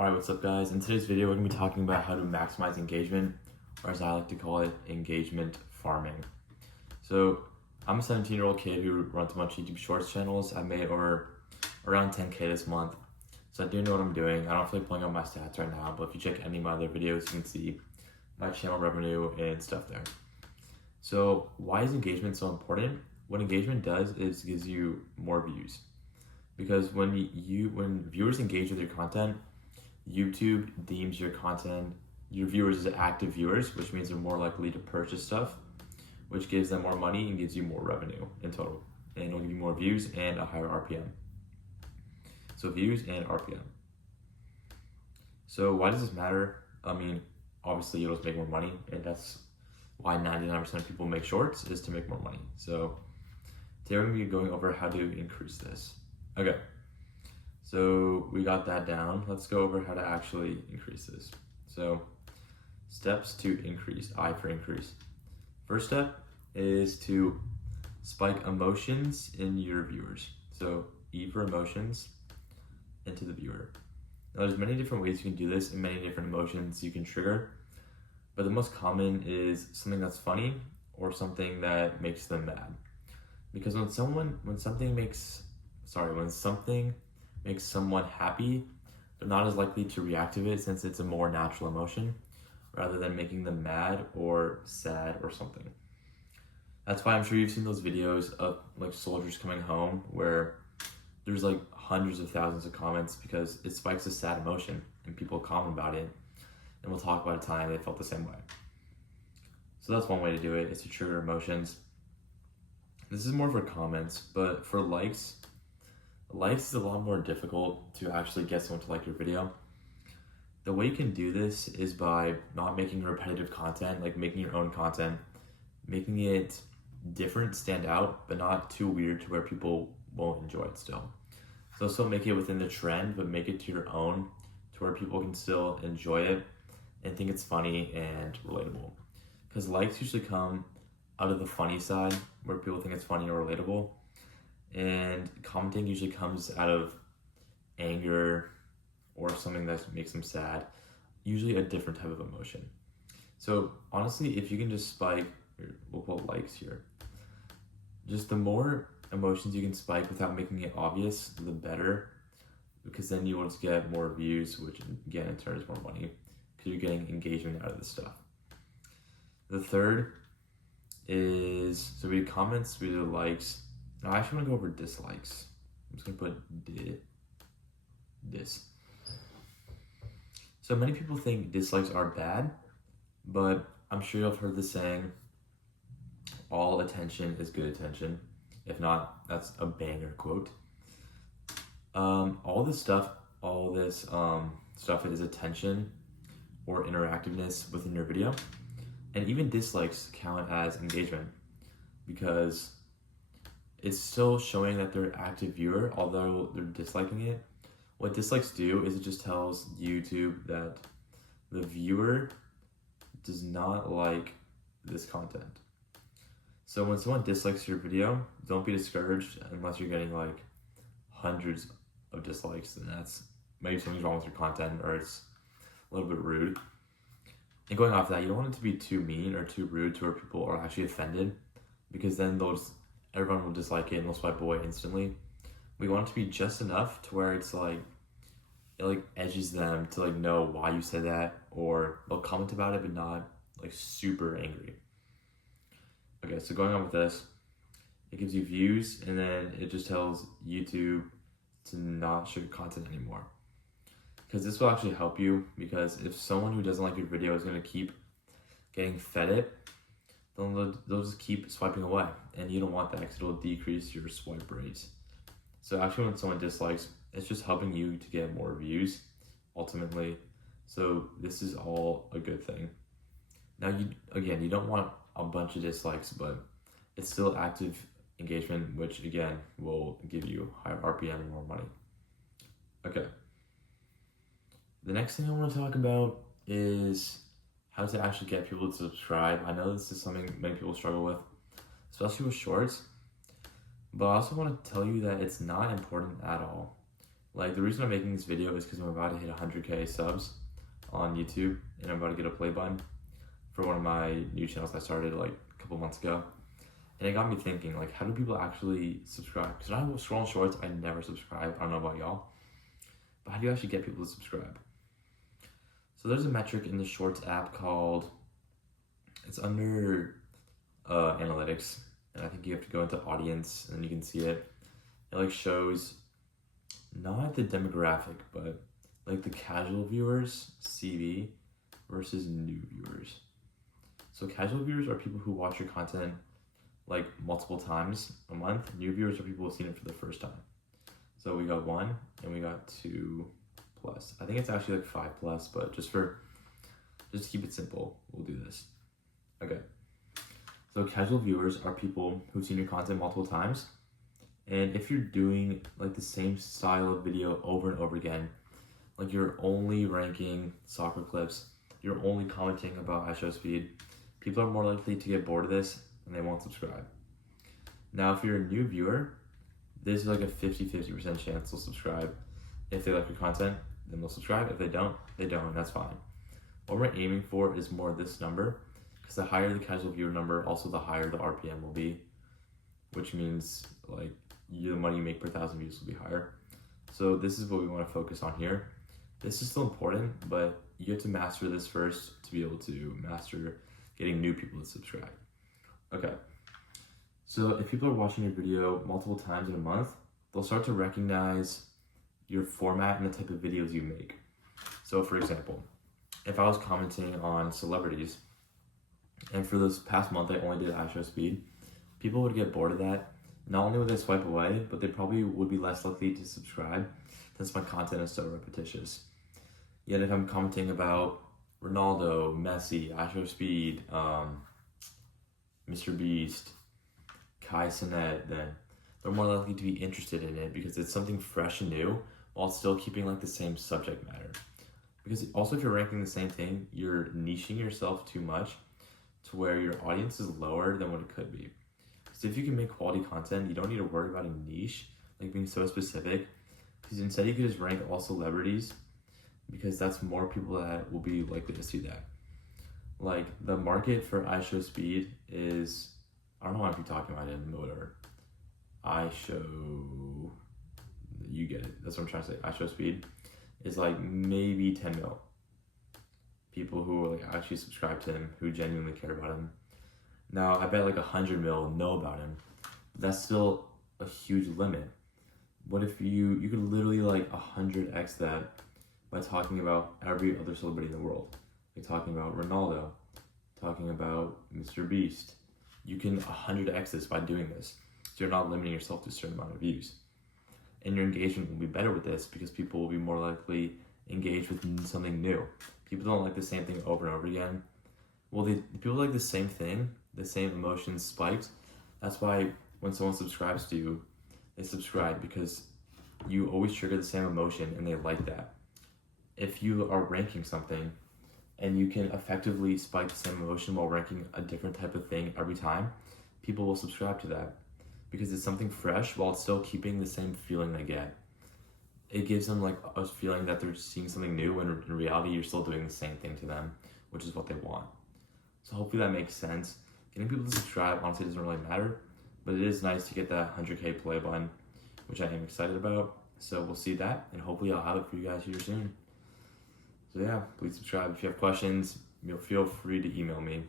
Alright, what's up guys? In today's video, we're going to be talking about how to maximize engagement, or as I like to call it, engagement farming. So, I'm a 17-year-old kid who runs a bunch of YouTube Shorts channels. I made over around 10K this month, so I do know what I'm doing. I don't feel like pulling up my stats right now, but if you check any of my other videos, you can see my channel revenue and stuff there. So, why is engagement so important? What engagement does is gives you more views. Because when viewers engage with your content, YouTube deems your content, your viewers as active viewers, which means they're more likely to purchase stuff, which gives them more money and gives you more revenue in total. And it'll give you more views and a higher RPM. So views and RPM. So why does this matter? I mean, obviously it'll make more money, and that's why 99% of people make shorts, is to make more money. So today we're going to be going over how to increase this. Okay. So we got that down. Let's go over how to actually increase this. So steps to increase, I for increase. First step is to spike emotions in your viewers. So E for emotions into the viewer. Now there's many different ways you can do this and many different emotions you can trigger, but the most common is something that's funny or something that makes them mad. Because when something makes someone happy, they're not as likely to react to it since it's a more natural emotion rather than making them mad or sad or something. That's why I'm sure you've seen those videos of like soldiers coming home where there's like hundreds of thousands of comments because it spikes a sad emotion and people comment about it, and we'll talk about a time they felt the same way. So that's one way to do it, is to trigger emotions. This is more for comments, but for likes is a lot more difficult to actually get someone to like your video. The way you can do this is by not making repetitive content, like making your own content, making it different, stand out, but not too weird to where people won't enjoy it still. So still make it within the trend, but make it to your own, to where people can still enjoy it and think it's funny and relatable. Because likes usually come out of the funny side, where people think it's funny or relatable. And commenting usually comes out of anger or something that makes them sad, usually a different type of emotion. So honestly, if you can just spike, we'll put likes here, just the more emotions you can spike without making it obvious, the better, because then you will just get more views, which again in turn is more money, because you're getting engagement out of this stuff. The third is, so we do comments, we do likes. Now I actually want to go over dislikes. I'm just going to put dis. So many people think dislikes are bad, but I'm sure you've heard the saying, all attention is good attention. If not, that's a banger quote. All this stuff is attention or interactiveness within your video. And even dislikes count as engagement, because it's still showing that they're an active viewer, although they're disliking it. What dislikes do is it just tells YouTube that the viewer does not like this content. So when someone dislikes your video, don't be discouraged unless you're getting like hundreds of dislikes, and that's maybe something's wrong with your content or it's a little bit rude. And going off that, you don't want it to be too mean or too rude to where people are actually offended, because then everyone will dislike it and they'll swipe away instantly. We want it to be just enough to where it's like, it like edges them to like know why you said that, or they'll comment about it but not like super angry. Okay, so going on with this, it gives you views, and then it just tells YouTube to not show your content anymore. Because this will actually help you, because if someone who doesn't like your video is going to keep getting fed it, then they'll just keep swiping away, and you don't want that because it'll decrease your swipe rates. So actually when someone dislikes, it's just helping you to get more views ultimately. So this is all a good thing. Now you don't want a bunch of dislikes, but it's still active engagement, which again will give you higher RPM and more money. Okay. The next thing I want to talk about is how to actually get people to subscribe. I know this is something many people struggle with, especially with shorts, but I also want to tell you that it's not important at all. Like, the reason I'm making this video is because I'm about to hit 100K subs on YouTube, and I'm about to get a play button for one of my new channels I started like a couple months ago. And it got me thinking, like, how do people actually subscribe? Because when I scroll on shorts, I never subscribe. I don't know about y'all. But how do you actually get people to subscribe? So there's a metric in the Shorts app called, it's under analytics. And I think you have to go into audience and you can see it. It like shows not the demographic, but like the casual viewers, CV, versus new viewers. So casual viewers are people who watch your content like multiple times a month. New viewers are people who've seen it for the first time. So we got 1 and we got 2+. I think it's actually like 5+, but just to keep it simple, we'll do this. Okay. So casual viewers are people who've seen your content multiple times. And if you're doing like the same style of video over and over again, like you're only ranking soccer clips, you're only commenting about iShowSpeed, people are more likely to get bored of this and they won't subscribe. Now, if you're a new viewer, there's like a 50-50% chance they'll subscribe. If they like your content, then they'll subscribe. If they don't, that's fine. What we're aiming for is more this number, because the higher the casual viewer number, also the higher the RPM will be, which means like the money you make per 1,000 views will be higher. So this is what we want to focus on here. This is still important, but you have to master this first to be able to master getting new people to subscribe. Okay, so if people are watching your video multiple times in a month, they'll start to recognize your format and the type of videos you make. So for example, if I was commenting on celebrities, and for this past month I only did iShowSpeed, people would get bored of that. Not only would they swipe away, but they probably would be less likely to subscribe since my content is so repetitious. Yet if I'm commenting about Ronaldo, Messi, iShowSpeed, Mr. Beast, Kai Cenat, then they're more likely to be interested in it because it's something fresh and new while still keeping like the same subject matter. Because also if you're ranking the same thing, you're niching yourself too much to where your audience is lower than what it could be. So if you can make quality content, you don't need to worry about a niche, like being so specific, because instead you could just rank all celebrities, because that's more people that will be likely to see that. Like the market for iShowSpeed is, I don't know why I'm talking about it in whatever. You get it. That's what I'm trying to say. iShowSpeed is like maybe 10 mil. People who are like actually subscribe to him, who genuinely care about him. Now, I bet like 100 mil know about him. But that's still a huge limit. What if you could literally like 100x that by talking about every other celebrity in the world? Like talking about Ronaldo, talking about Mr. Beast. You can 100x this by doing this. So you're not limiting yourself to a certain amount of views. And your engagement will be better with this because people will be more likely engaged with something new. People don't like the same thing over and over again. Well, people like the same thing, the same emotions spiked. That's why when someone subscribes to you, they subscribe because you always trigger the same emotion and they like that. If you are ranking something and you can effectively spike the same emotion while ranking a different type of thing every time, people will subscribe to that because it's something fresh while still keeping the same feeling they get. It gives them like a feeling that they're seeing something new when in reality you're still doing the same thing to them, which is what they want. So hopefully that makes sense. Getting people to subscribe honestly doesn't really matter, but it is nice to get that 100K play button, which I am excited about. So we'll see that, and hopefully I'll have it for you guys here soon. So yeah, please subscribe. If you have questions, feel free to email me.